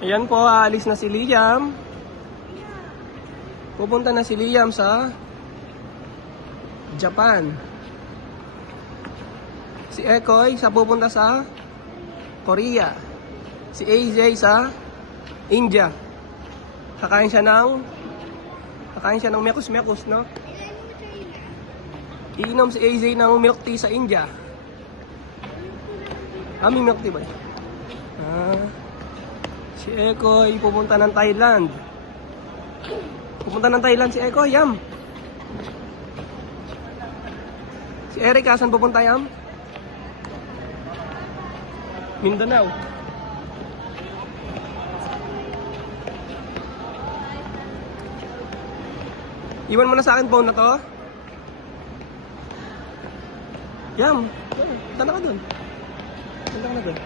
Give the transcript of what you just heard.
Ayan po, aalis na si Liam. Pupunta na si Liam sa Japan. Si Ekoy pupunta sa Korea. Si AJ sa India. Kakain siya ng mekus-mekus, no? Iinom si AJ ng milk tea sa India. May milk tea ba? Si Ekoy pupunta ng Thailand. Pupunta ng Thailand si Ekoy, Yam. Si Eric, saan pupunta, Yam? Mindanao. Iwan mo na sa akin phone na to. Yam, saan ka dun? Saan ka na dun?